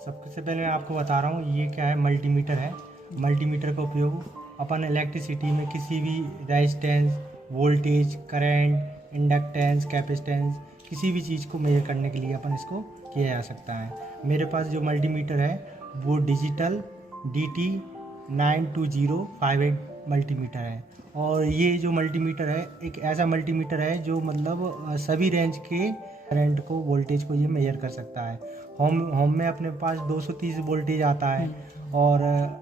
सबसे पहले मैं आपको बता रहा हूँ ये क्या है। मल्टीमीटर है। मल्टीमीटर का उपयोग अपन इलेक्ट्रिसिटी में किसी भी resistance, voltage, current, inductance, capacitance किसी भी चीज़ को मेजर करने के लिए अपन इसको किया जा सकता है। मेरे पास जो मल्टीमीटर है वो डिजिटल DT92058 मल्टीमीटर है। और ये जो मल्टीमीटर है एक ऐसा मल्टीमीटर है जो मतलब सभी रेंज के करंट को, वोल्टेज को ये मेजर कर सकता है। होम में अपने पास 230 वोल्टेज आता है और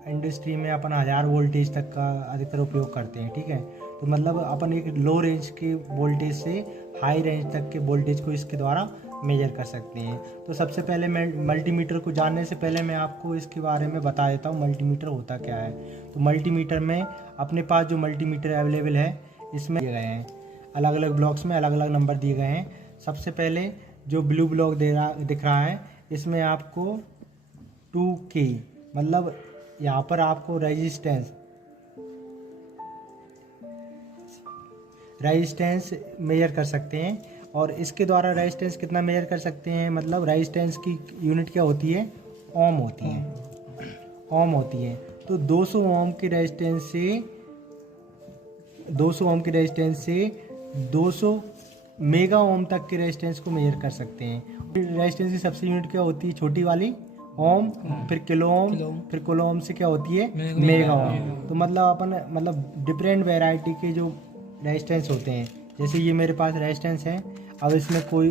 इंडस्ट्री में अपन 1000 वोल्टेज तक का अधिकतर उपयोग करते हैं। ठीक है, तो मतलब अपन एक लो रेंज के वोल्टेज से हाई रेंज तक के वोल्टेज को इसके द्वारा मेजर कर सकते हैं। तो सबसे पहले मैं मल्टीमीटर को जानने से पहले मैं आपको इसके बारे में बता देता हूँ मल्टीमीटर होता क्या है। तो मल्टीमीटर में अपने पास जो मल्टीमीटर अवेलेबल है इसमें दिए गए हैं, अलग अलग ब्लॉक्स में अलग अलग नंबर दिए गए हैं। सबसे पहले जो ब्लू ब्लॉक दिख रहा है इसमें आपको 2K मतलब यहाँ पर आपको रेजिस्टेंस मेजर कर सकते हैं। और इसके द्वारा रेजिस्टेंस कितना मेजर कर सकते हैं, मतलब रेजिस्टेंस की यूनिट क्या होती है, ओम होती है। ओम होती है तो 200 ओम की रेजिस्टेंस से 200 मेगा ओम तक के रेजिस्टेंस को मेजर कर सकते हैं। रेजिस्टेंस की सबसे यूनिट क्या होती है, छोटी वाली ओम, फिर किलो ओम, फिर किलो ओम से क्या होती है, मेगा ओम। तो मतलब अपन डिफरेंट वैरायटी के जो रेजिस्टेंस होते हैं, जैसे ये मेरे पास रेजिस्टेंस है। अब इसमें कोई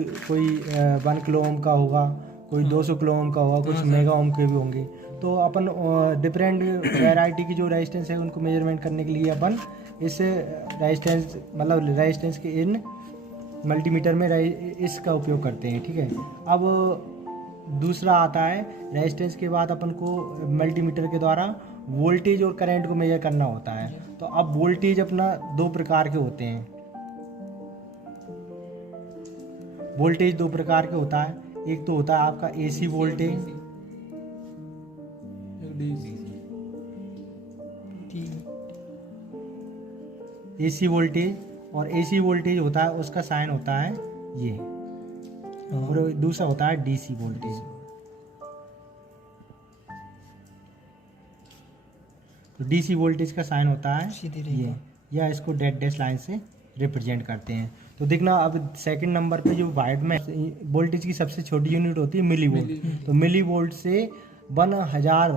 1 किलो ओम का होगा, कोई 200 किलो ओम का होगा, कुछ मेगा ओम के भी होंगे। तो अपन डिफरेंट वैरायटी की जो रेजिस्टेंस है उनको मेजरमेंट करने के लिए अपन इस रेजिस्टेंस के इन मल्टीमीटर में इसका उपयोग करते हैं। ठीक है, अब दूसरा आता है रेजिस्टेंस के बाद अपन को मल्टीमीटर के द्वारा वोल्टेज और करंट को मेजर करना होता है। तो अब वोल्टेज अपना 2 प्रकार के होते हैं। वोल्टेज 2 प्रकार के होता है। एक तो होता है आपका AC वोल्टेज, और AC वोल्टेज होता है उसका साइन होता है ये, और दूसरा होता है DC वोल्टेज। तो DC वोल्टेज का साइन होता है ये, या इसको डैश लाइन से रिप्रेजेंट करते हैं। तो देखना अब सेकंड नंबर पे जो वाइट में वोल्टेज की सबसे छोटी यूनिट होती है मिली वोल्ट। तो मिली वोल्ट से 1000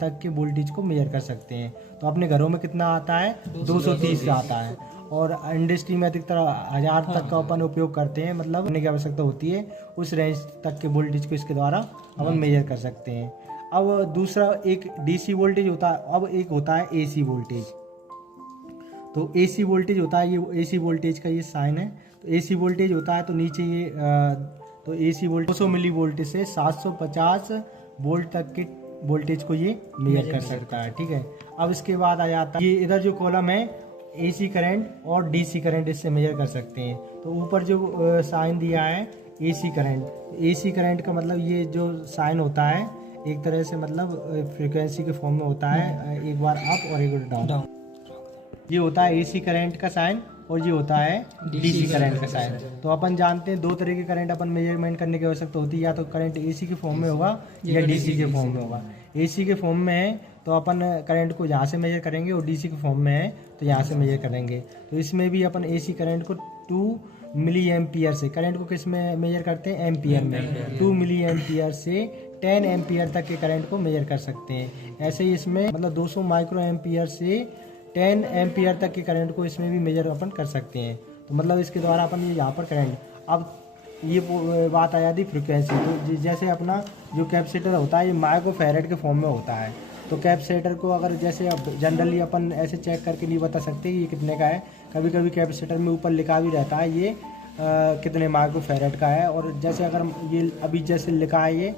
तक के वोल्टेज को मेजर कर सकते हैं। तो अपने घरों में कितना आता है, 230 आता है। और इंडस्ट्री में अधिकतर 1000 तक का अपन उपयोग करते हैं, मतलब करने की आवश्यकता होती है। उस रेंज तक के वोल्टेज को इसके द्वारा अपन मेजर कर सकते हैं। अब दूसरा एक DC वोल्टेज होता है, अब एक होता है AC वोल्टेज। तो AC वोल्टेज होता है, ये AC वोल्टेज का ये साइन है। तो AC वोल्टेज होता है तो नीचे ये तो AC वोल्ट 200 मिली वोल्ट से 750 वोल्ट तक के वोल्टेज को ये मेजर कर सकता है। ठीक है, अब इसके बाद आ जाता है ये इधर जो कॉलम है AC करंट और DC करंट, इससे मेजर कर सकते हैं। तो ऊपर जो साइन दिया है AC करंट का मतलब ये जो साइन होता है एक तरह से मतलब फ्रीक्वेंसी के फॉर्म में होता है, एक बार अप और एक बार डाउन। ये होता है AC करंट का साइन और ये होता है DC करंट का साइन। तो अपन जानते हैं 2 तरह के करंट अपन मेजरमेंट करने की आवश्यकता होती है, या तो करंट AC के फॉर्म में होगा या DC के फॉर्म में होगा। AC के फॉर्म में है तो अपन करंट को यहाँ से मेजर करेंगे, और DC के फॉर्म में है तो यहाँ से मेजर करेंगे। तो इसमें भी अपन AC करंट को 2 मिली एम्पियर से, करंट को किस में मेजर करते हैं, एम्पियर में। 2 मिली एम्पियर से 10 एम्पियर तक के करंट को मेजर कर सकते हैं। ऐसे ही इसमें मतलब 200 माइक्रो एम्पियर से 10 एम्पियर तक के करंट को इसमें भी मेजर अपन कर सकते हैं। तो मतलब इसके द्वारा अपन ये यहाँ पर करंट, अब ये बात आ जाती फ्रीक्वेंसी। तो जैसे अपना जो कैपेसिटर होता है ये माइक्रोफैराड के फॉर्म में होता है। तो कैपेसिटर को अगर जैसे अब जनरली अपन ऐसे चेक करके नहीं बता सकते कि ये कितने का है, कभी कभी कैपेसिटर में ऊपर लिखा भी रहता है ये कितने माइक्रोफैराड का है। और जैसे अगर ये अभी जैसे लिखा है ये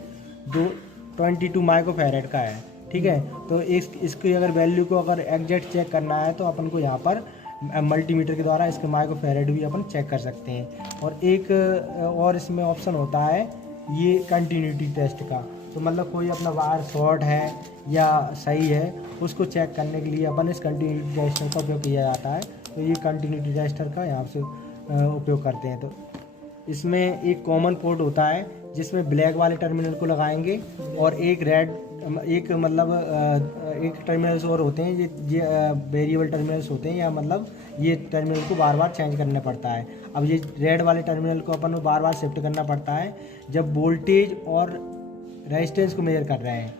22 माइक्रोफैराड का है। ठीक है, तो इसकी अगर वैल्यू को अगर एग्जैक्ट चेक करना है तो अपन को यहाँ पर मल्टीमीटर के द्वारा इसके माइक्रोफैराड भी अपन चेक कर सकते हैं। और एक और इसमें ऑप्शन होता है ये कंटिन्यूटी टेस्ट का। तो मतलब कोई अपना वायर शॉर्ट है या सही है उसको चेक करने के लिए अपन इस कंटिन्यूटी टेस्टर का उपयोग किया जाता है। तो ये कंटिन्यूटी टेस्टर का यहाँ से उपयोग करते हैं। तो इसमें एक कॉमन पोर्ट होता है जिसमें ब्लैक वाले टर्मिनल को लगाएंगे और एक रेड, एक मतलब एक टर्मिनल्स और होते हैं, ये वेरिएबल टर्मिनल्स होते हैं, या मतलब ये टर्मिनल को बार बार चेंज करना पड़ता है। अब ये रेड वाले टर्मिनल को अपन को बार बार शिफ्ट करना पड़ता है जब वोल्टेज और रेजिस्टेंस को मेजर कर रहे हैं।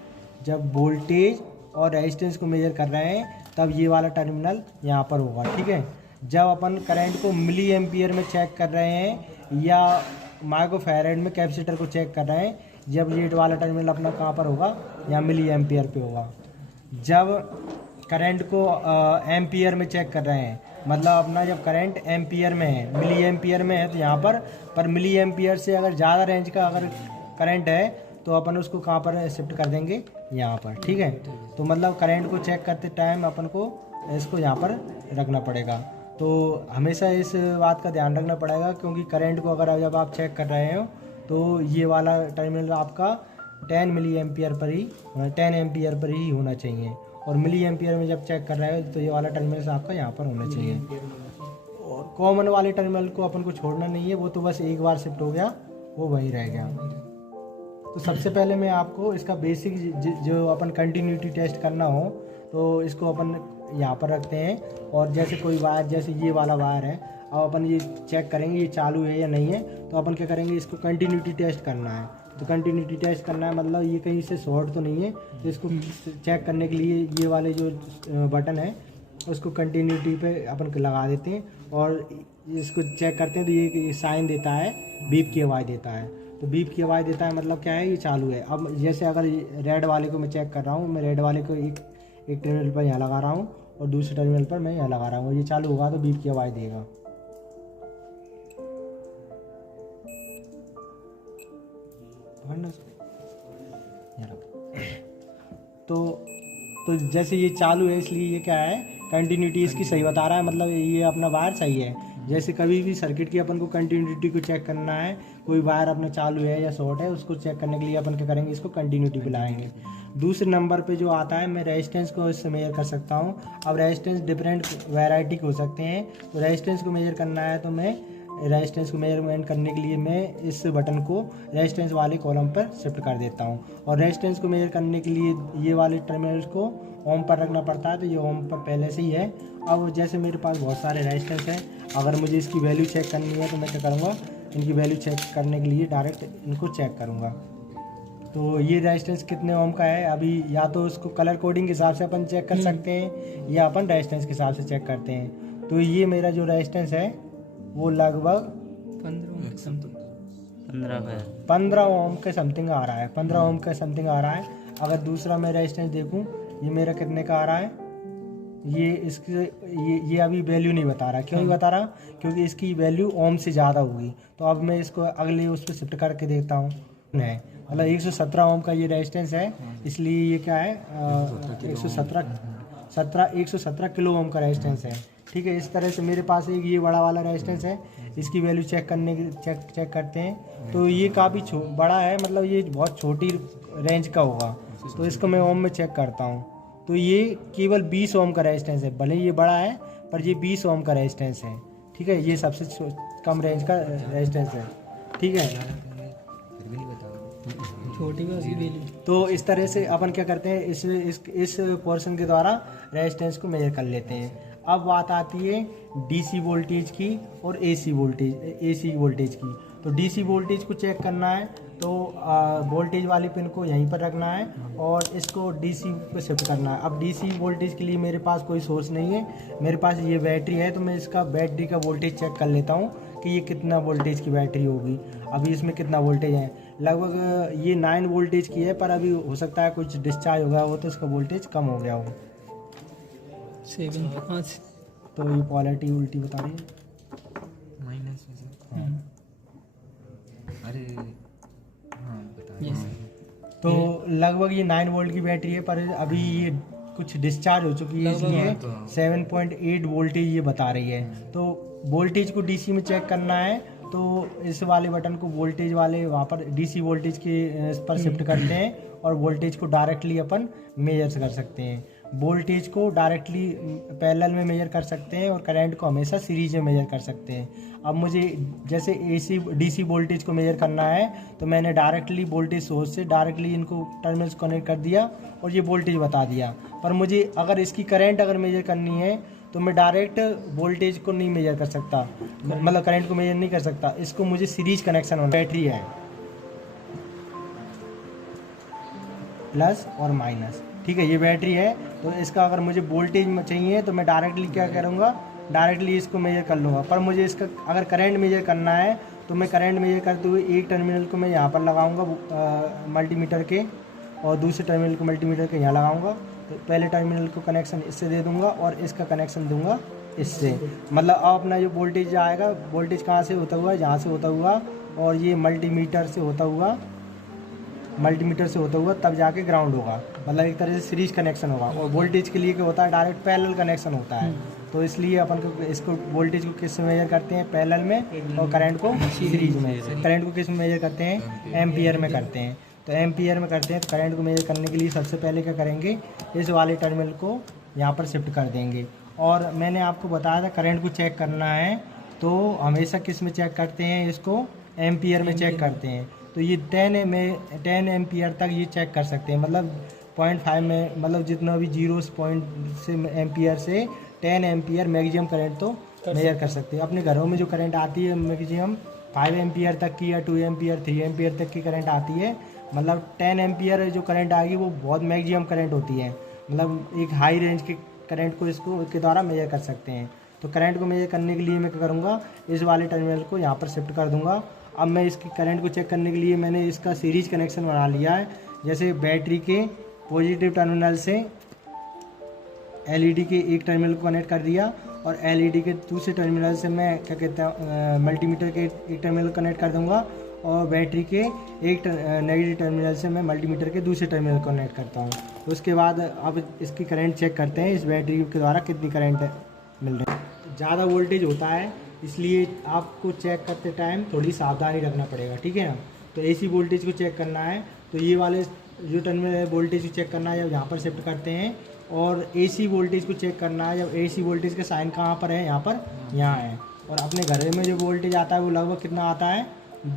जब वोल्टेज और रेजिस्टेंस को मेजर कर रहे हैं तब ये वाला टर्मिनल यहाँ पर होगा, ठीक है। जब अपन करंट को मिली एम्पियर में चेक कर रहे हैं या माइक्रोफैराड में कैपेसिटर को चेक कर रहे हैं, जब ये वाला टर्मिनल अपना कहाँ पर होगा, यहाँ मिली एम्पियर पे होगा। जब करंट को एम्पियर में चेक कर रहे हैं, मतलब अपना जब करंट एम्पियर में है, मिली एम्पियर में है तो यहाँ पर मिली एम्पियर से अगर ज़्यादा रेंज का अगर करंट है तो अपन उसको कहाँ पर शिफ्ट कर देंगे, यहाँ पर, ठीक है। तो मतलब करंट को चेक करते टाइम अपन को इसको यहाँ पर रखना पड़ेगा। तो हमेशा इस बात का ध्यान रखना पड़ेगा, क्योंकि करंट को अगर जब आप चेक कर रहे हो तो ये वाला टर्मिनल आपका 10 मिली एम्पियर पर ही 10 एम्पियर पर ही होना चाहिए, और मिली एम्पियर में जब चेक कर रहे हो तो ये वाला टर्मिनल आपका यहाँ पर होना चाहिए। और कॉमन वाले टर्मिनल को अपन को छोड़ना नहीं है, वो तो बस एक बार शिफ्ट हो गया, वो वहीं रह गया। तो सबसे पहले मैं आपको इसका बेसिक जो अपन कंटिन्यूटी टेस्ट करना हो तो इसको अपन यहाँ पर रखते हैं, और जैसे कोई वायर, जैसे ये वाला वायर है, अब अपन ये चेक करेंगे ये चालू है या नहीं है, तो अपन क्या करेंगे, इसको कंटिन्यूटी टेस्ट करना है। तो कंटिन्यूटी टेस्ट करना है मतलब ये कहीं से शॉर्ट तो नहीं है, तो इसको चेक करने के लिए ये वाले जो बटन है उसको कंटिन्यूटी पे अपन लगा देते हैं और इसको चेक करते हैं। तो ये साइन देता है, बीप की आवाज़ देता है। तो बीप की आवाज़ देता है मतलब क्या है, ये चालू है। अब जैसे अगर रेड वाले को मैं चेक कर रहा हूँ, मैं रेड वाले को एक टर्मिनल पर यहाँ लगा रहा हूँ और दूसरे टर्मिनल पर मैं यहाँ लगा रहा हूँ, ये चालू होगा तो बीप की आवाज़ देगा। तो जैसे ये चालू है इसलिए ये क्या है, कंटिन्यूटी इसकी सही बता रहा है, मतलब ये अपना वायर सही है। जैसे कभी भी सर्किट की अपन को कंटिन्यूटी को चेक करना है, कोई वायर अपना चालू है या शॉर्ट है, उसको चेक करने के लिए अपन क्या करेंगे, इसको कंटिन्यूटी पे लाएंगे। दूसरे नंबर पे जो आता है, मैं रेजिस्टेंस को इससे मेजर कर सकता हूँ। अब रेजिस्टेंस डिफरेंट वैरायटी के हो सकते हैं, तो रेजिस्टेंस को मेजर करना है तो मैं रेजिस्टेंस को मेजरमेंट करने के लिए मैं इस बटन को रेजिस्टेंस वाले कॉलम पर शिफ्ट कर देता हूँ, और रेजिस्टेंस को मेजर करने के लिए ये वाले टर्मिनल्स को ओम पर रखना पड़ता है, तो ये ओम पर पहले से ही है। अब जैसे मेरे पास बहुत सारे रेजिस्टेंस हैं, अगर मुझे इसकी वैल्यू चेक करनी है तो मैं क्या करूँगा, इनकी वैल्यू चेक करने के लिए डायरेक्ट इनको चेक करूँगा। तो ये रेजिस्टेंस कितने ओम का है, अभी या तो उसको कलर कोडिंग के हिसाब से अपन चेक कर सकते हैं या अपन रेजिस्टेंस के हिसाब से चेक करते हैं। तो ये मेरा जो रेजिस्टेंस है वो लगभग 15 ओम के समथिंग आ रहा है, 15 ओम के समथिंग आ रहा है। अगर दूसरा मैं रेजिस्टेंस देखूं, ये मेरा कितने का आ रहा है, ये अभी वैल्यू नहीं बता रहा। क्यों नहीं बता रहा, क्योंकि इसकी वैल्यू ओम से ज़्यादा होगी। तो अब मैं इसको अगले उस पर शिफ्ट करके देखता हूँ, है मतलब 117 ओम का ये रेजिस्टेंस है, इसलिए ये क्या है 117 किलो ओम का रेजिस्टेंस है, ठीक है। इस तरह से मेरे पास एक ये बड़ा वाला रेजिस्टेंस है, इसकी वैल्यू चेक करते हैं तो ये काफ़ी बड़ा है, मतलब ये बहुत छोटी रेंज का होगा। तो इसको मैं ओम में चेक करता हूँ, तो ये केवल 20 ओम का रेजिस्टेंस है, भले ये बड़ा है पर ये 20 ओम का रेजिस्टेंस है, ठीक है। ये सबसे कम रेंज का रेजिस्टेंस है, ठीक है। छोटी वैल्यू। तो इस तरह से अपन क्या करते हैं, इस पोर्शन के द्वारा रेजिस्टेंस को मेजर कर लेते हैं। अब बात आती है डीसी वोल्टेज की और एसी वोल्टेज की। तो डीसी वोल्टेज को चेक करना है तो वोल्टेज वाली पिन को यहीं पर रखना है और इसको डीसी पे शिफ्ट करना है। अब डीसी वोल्टेज के लिए मेरे पास कोई सोर्स नहीं है, मेरे पास ये बैटरी है, तो मैं इसका बैटरी का वोल्टेज चेक कर लेता हूँ कि ये कितना वोल्टेज की बैटरी होगी। अभी इसमें कितना वोल्टेज है, लगभग ये 9 वोल्टेज की है, पर अभी हो सकता है कुछ डिस्चार्ज हो गया हो तो इसका वोल्टेज कम हो गया हो। 7.5। तो ये पोलैरिटी उल्टी बता रही है, माइनस में से। अरे हाँ बता। तो लगभग ये 9 वोल्ट की बैटरी है, पर अभी ये कुछ डिस्चार्ज हो चुकी है, इसलिए 7.8 वोल्टेज ये बता रही है। तो वोल्टेज को डीसी में चेक करना है तो इस वाले बटन को वोल्टेज वाले वहाँ पर डीसी वोल्टेज के इस पर शिफ्ट करते हैं और वोल्टेज को डायरेक्टली अपन मेजर कर सकते हैं। वोल्टेज को डायरेक्टली पैरेलल में मेजर कर सकते हैं और करंट को हमेशा सीरीज में मेजर कर सकते हैं। अब मुझे जैसे AC DC वोल्टेज को मेजर करना है तो मैंने डायरेक्टली वोल्टेज सोर्स से डायरेक्टली इनको टर्मिनल्स कनेक्ट कर दिया और ये वोल्टेज बता दिया। पर मुझे अगर इसकी करंट अगर मेजर करनी है तो मैं डायरेक्ट वोल्टेज को नहीं मेजर कर सकता, मतलब करंट को मेजर नहीं कर सकता। इसको मुझे सीरीज कनेक्शन होना, बैटरी है प्लस और माइनस, ठीक है, ये बैटरी है। तो इसका अगर मुझे वोल्टेज चाहिए तो मैं डायरेक्टली क्या करूँगा, डायरेक्टली इसको मेजर कर लूँगा। पर मुझे इसका अगर करंट मेजर करना है तो मैं करंट मेजर करते हुए एक टर्मिनल को मैं यहाँ पर लगाऊंगा मल्टीमीटर के और दूसरे टर्मिनल को मल्टीमीटर के यहाँ लगाऊंगा। तो पहले टर्मिनल को कनेक्शन इससे दे दूंगा और इसका कनेक्शन दूंगा इससे। मतलब अब अपना जो वोल्टेज आएगा, वोल्टेज कहाँ से होता हुआ, यहाँ से होता हुआ और ये मल्टीमीटर से होता हुआ तब जाके ग्राउंड होगा। मतलब एक तरह से सीरीज कनेक्शन होगा। और वोल्टेज के लिए क्या होता है, डायरेक्ट पैरेलल कनेक्शन होता है। तो इसलिए अपन को इसको वोल्टेज को किस में मेजर करते हैं, पैरेलल में, और करंट को सीरीज में। करंट को किस में मेजर करते हैं, एम्पियर में करते हैं। तो एम्पियर में करते हैं। तो करंट को मेजर करने के लिए सबसे पहले क्या करेंगे, इस वाले टर्मिनल को यहाँ पर शिफ्ट कर देंगे। और मैंने आपको बताया था करंट को चेक करना है तो हमेशा किस में चेक करते हैं, इसको एम्पियर में चेक करते हैं। तो ये 10 एम्पियर तक ये चेक कर सकते हैं। मतलब 0.5 में, मतलब जितना भी 0 पॉइंट से एम्पियर से 10 एम्पियर मैक्सिमम करंट तो मेजर कर सकते हैं। अपने घरों में जो करंट आती है मैक्सिमम 5 एम्पियर तक की या 2 एम्पियर 3 एम्पियर तक की करंट आती है। मतलब 10 एम्पियर जो करंट आएगी वो बहुत मैक्सिमम करंट होती है। मतलब एक हाई रेंज के करंट को इसको के द्वारा मेजर कर सकते हैं। तो करंट को मेजर करने के लिए मैं क्या करूँगा, इस वाले टर्मिनल को यहाँ पर शिफ्ट कर दूँगा। अब मैं इसकी करंट को चेक करने के लिए मैंने इसका सीरीज कनेक्शन बना लिया है। जैसे बैटरी के पॉजिटिव टर्मिनल से LED के एक टर्मिनल को कनेक्ट कर दिया और LED के दूसरे टर्मिनल से मैं क्या कहते हैं मल्टीमीटर के एक टर्मिनल कनेक्ट कर दूंगा और बैटरी के एक नेगेटिव टर्मिनल से मैं मल्टीमीटर के दूसरे टर्मिनल को कनेक्ट करता हूँ। उसके बाद अब इसकी करंट चेक करते हैं, इस बैटरी के द्वारा कितनी करंट मिल रही है। ज़्यादा वोल्टेज होता है इसलिए आपको चेक करते टाइम थोड़ी सावधानी रखना पड़ेगा, ठीक है ना। तो AC वोल्टेज को चेक करना है तो ये वाले जो टर्मिनल है वोल्टेज को चेक करना है, जब यहाँ पर शिफ्ट करते हैं। और AC वोल्टेज को चेक करना है, जब AC वोल्टेज का साइन कहाँ पर है, यहाँ पर, यहाँ है। और अपने घर में जो वोल्टेज आता है वो लगभग कितना आता है,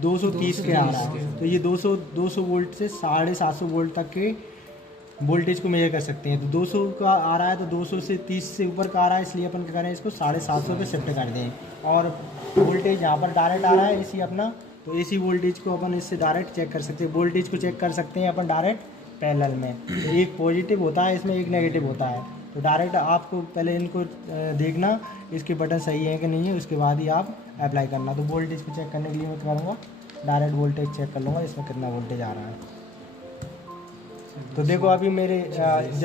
230 के आ रहा है। तो ये 200 वोल्ट से 750 वोल्ट तक के वोल्टेज को मेजर कर सकते हैं। तो 200 का आ रहा है तो 200 से 30 से ऊपर का आ रहा है, इसलिए अपन क्या करें, इसको 750 पे शिफ्ट कर दें। और वोल्टेज यहाँ पर डायरेक्ट आ रहा है AC अपना, तो AC वोल्टेज को अपन इससे डायरेक्ट चेक कर सकते हैं। वोल्टेज को चेक कर सकते हैं अपन डायरेक्ट पैरेलल में। तो एक पॉजिटिव होता है इसमें, एक नेगेटिव होता है। तो डायरेक्ट आपको पहले इनको देखना इसके बटन सही है कि नहीं है, उसके बाद ही आप अप्लाई करना। तो वोल्टेज को चेक करने के लिए मैं करूँगा डायरेक्ट वोल्टेज चेक कर लूँगा इसमें कितना वोल्टेज आ रहा है। तो देखो अभी मेरे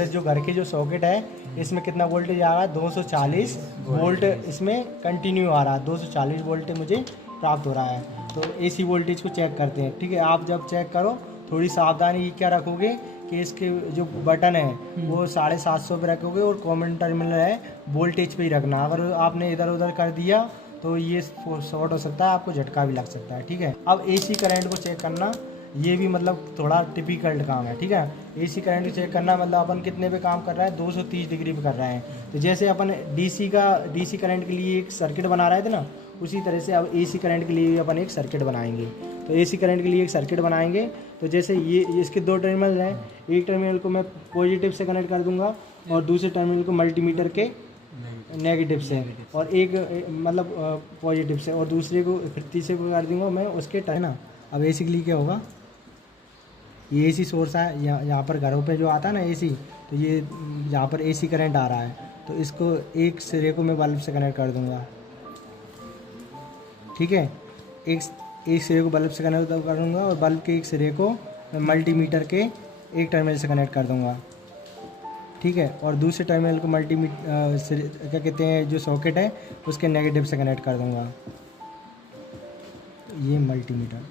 जो घर के जो सॉकेट है इसमें कितना वोल्टेज आ रहा है, 240 वोल्ट इसमें कंटिन्यू आ रहा है। 240 वोल्ट मुझे प्राप्त हो रहा है। तो AC वोल्टेज को चेक करते हैं, ठीक है। आप जब चेक करो थोड़ी सावधानी क्या रखोगे कि इसके जो बटन है वो 750 पे रखोगे और कॉमन टर्मिनल है वोल्टेज पे ही रखना। अगर आपने इधर उधर कर दिया तो ये शॉर्ट हो सकता है, आपको झटका भी लग सकता है, ठीक है। अब AC करंट को चेक करना ये भी मतलब थोड़ा टिपिकल काम है, ठीक है। AC करंट को चेक करना मतलब अपन कितने पे काम कर रहा है, 230 डिग्री पे कर रहे हैं। तो जैसे अपन DC करंट के लिए एक सर्किट बना रहे थे ना, उसी तरह से अब AC करंट के लिए अपन एक सर्किट बनाएंगे। तो AC करंट के लिए एक सर्किट बनाएंगे। तो जैसे ये इसके दो टर्मिनल हैं, एक टर्मिनल को मैं पॉजिटिव से कनेक्ट कर दूंगा और दूसरे टर्मिनल को मल्टीमीटर के नेगेटिव से, और एक मतलब पॉजिटिव से, और दूसरे को फिर तीसरे को कर दूंगा मैं उसके ना। अब AC के लिए क्या होगा, ये AC सोर्स है यहाँ पर घरों पे जो आता है ना AC, तो ये यहाँ पर AC करंट आ रहा है। तो इसको एक सिरे को मैं बल्ब से कनेक्ट कर दूंगा, ठीक है। एक सिरे को बल्ब से कनेक्ट करूँगा और बल्ब के एक सिरे को मैं मल्टीमीटर के एक टर्मिनल से कनेक्ट कर दूँगा, ठीक है। और दूसरे टर्मिनल को क्या कहते हैं जो सॉकेट है उसके नेगेटिव से कनेक्ट कर दूँगा, ये मल्टीमीटर,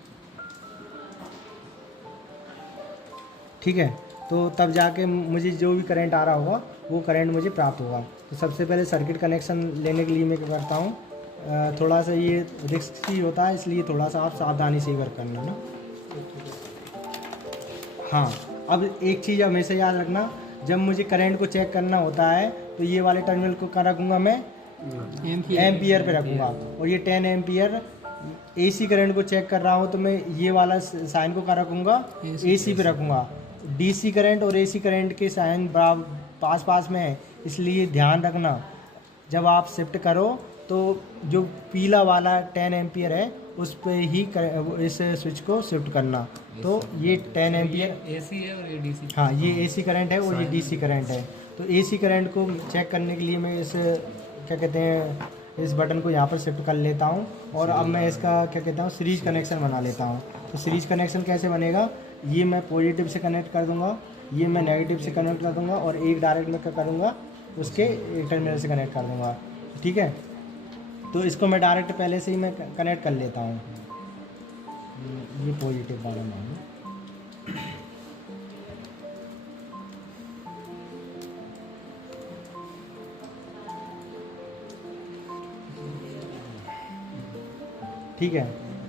ठीक है। तो तब जाके मुझे जो भी करंट आ रहा होगा वो करंट मुझे प्राप्त होगा। तो सबसे पहले सर्किट कनेक्शन लेने के लिए मैं क्या करता हूँ, थोड़ा सा ये रिस्क ही होता है, इसलिए थोड़ा सा आप सावधानी से वर्क करना ना। हाँ, अब एक चीज़ हमेशा याद रखना, जब मुझे करंट को चेक करना होता है तो ये वाले टर्मिनल को क्या रखूँगा मैं, एम्पियर पे रखूँगा। और ये 10 एम्पियर AC करंट को चेक कर रहा हूँ तो मैं ये वाला साइन को कहाँ रखूँगा, AC पे रखूँगा। DC करंट और AC करंट के साइन पास पास में है, इसलिए ध्यान रखना जब आप शिफ्ट करो तो जो पीला वाला 10 एम्पियर है उस पे ही इस स्विच को शिफ्ट करना। तो ये 10 एम्पियर AC है और ये DC। हाँ, ये AC करंट है और ये DC करंट है। तो AC करंट को चेक करने के लिए मैं इस क्या कहते हैं इस बटन को यहाँ पर शिफ्ट कर लेता हूँ। और अब मैं इसका क्या कहता हूँ सीरीज कनेक्शन बना लेता हूँ। तो सीरीज कनेक्शन कैसे बनेगा, ये मैं पॉजिटिव से कनेक्ट कर दूँगा, ये मैं नेगेटिव से कनेक्ट कर दूँगा और एक डायरेक्ट में क्या करूँगा उसके एक टर्मिनल से कनेक्ट कर दूँगा। ठीक है, तो इसको मैं डायरेक्ट पहले से ही मैं कनेक्ट कर लेता हूँ। ये पॉजिटिव वाला मान ठीक है।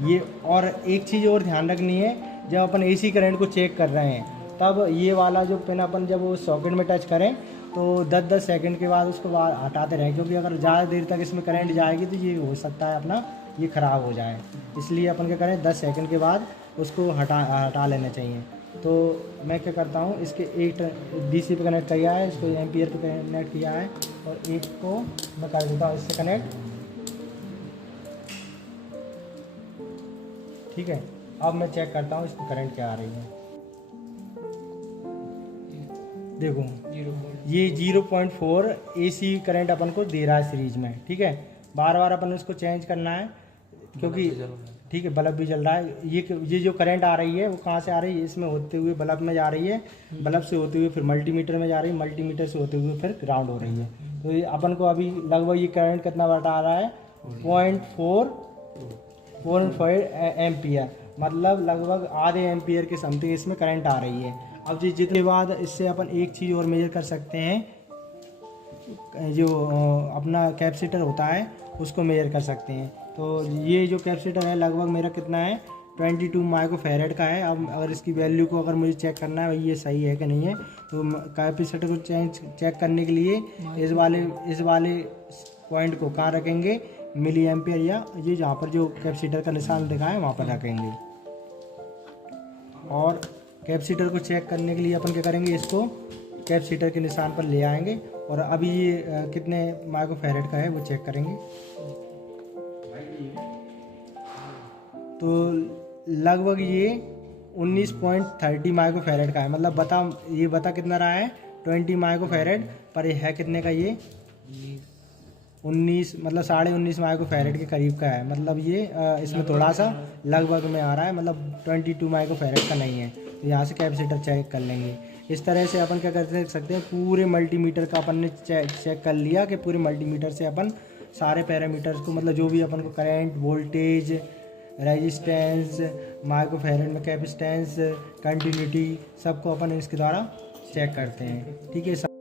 ये और एक चीज़ और ध्यान रखनी है, जब अपन AC करंट को चेक कर रहे हैं तब ये वाला जो पिन अपन जब वो सॉकेट में टच करें तो 10-10 सेकंड के बाद उसको हटाते रहें, क्योंकि अगर ज़्यादा देर तक इसमें करंट जाएगी तो ये हो सकता है अपना ये ख़राब हो जाए। इसलिए अपन क्या करें 10 सेकंड के बाद उसको हटा लेना चाहिए। तो मैं क्या करता हूँ इसके एक DC पे कनेक्ट किया है, इसको एम्पियर पे कनेक्ट किया है और एक को मैं कर देता हूँ इससे कनेक्ट। ठीक है, अब मैं चेक करता हूँ इसको करंट क्या आ रही है। देखो ये 0.4 AC करंट अपन को दे रहा है सीरीज में। ठीक है, बार बार अपन उसको चेंज करना है क्योंकि ठीक है बल्ब भी जल रहा है। ये जो करंट आ रही है वो कहाँ से आ रही है, इसमें होते हुए बल्ब में जा रही है, बल्ब से होते हुए फिर मल्टीमीटर में जा रही है, मल्टीमीटर से होते हुए फिर ग्राउंड हो रही है। तो ये अपन को अभी लगभग ये करंट कितना वाट आ रहा है 0.4 एम्पियर, मतलब लगभग आधे एम्पियर के समथिंग इसमें करंट आ रही है। अब जितने बाद इससे अपन एक चीज़ और मेजर कर सकते हैं, जो अपना कैपेसिटर होता है उसको मेजर कर सकते हैं। तो ये जो कैपेसिटर है लगभग मेरा कितना है 22 माइक्रोफैरेड का है। अब अगर इसकी वैल्यू को अगर मुझे चेक करना है भाई ये सही है कि नहीं है, तो कैपेसिटर को चेक करने के लिए इस वाले पॉइंट को कहाँ रखेंगे, मिली एम्पियर या ये जहाँ पर जो कैपेसिटर का निशान दिखा है वहाँ पर रखेंगे। और कैपेसिटर को चेक करने के लिए अपन क्या करेंगे, इसको कैपेसिटर के निशान पर ले आएंगे और अभी ये कितने माइक्रोफैरेड का है वो चेक करेंगे। तो लगभग ये 19.30 माइक्रोफैरेड का है, मतलब बता कितना रहा है 20 माइक्रोफैरेड, पर ये है कितने का, ये 19 मतलब 19.5 माइक्रोफैरेड के करीब का है। मतलब ये इसमें थोड़ा सा लगभग में आ रहा है, मतलब 22 माइक्रोफैरेड का नहीं है। तो यहाँ से कैपेसिटर चेक कर लेंगे। इस तरह से अपन क्या कर सकते हैं, पूरे मल्टीमीटर का अपन ने चेक कर लिया कि पूरे मल्टीमीटर से अपन सारे पैरामीटर्स को, मतलब जो भी अपन को करंट, वोल्टेज, रेजिस्टेंस, माइक्रोफैरेड में कैपेसिटेंस, कंटिन्यूटी, सबको अपन इसके द्वारा चेक करते हैं। ठीक है।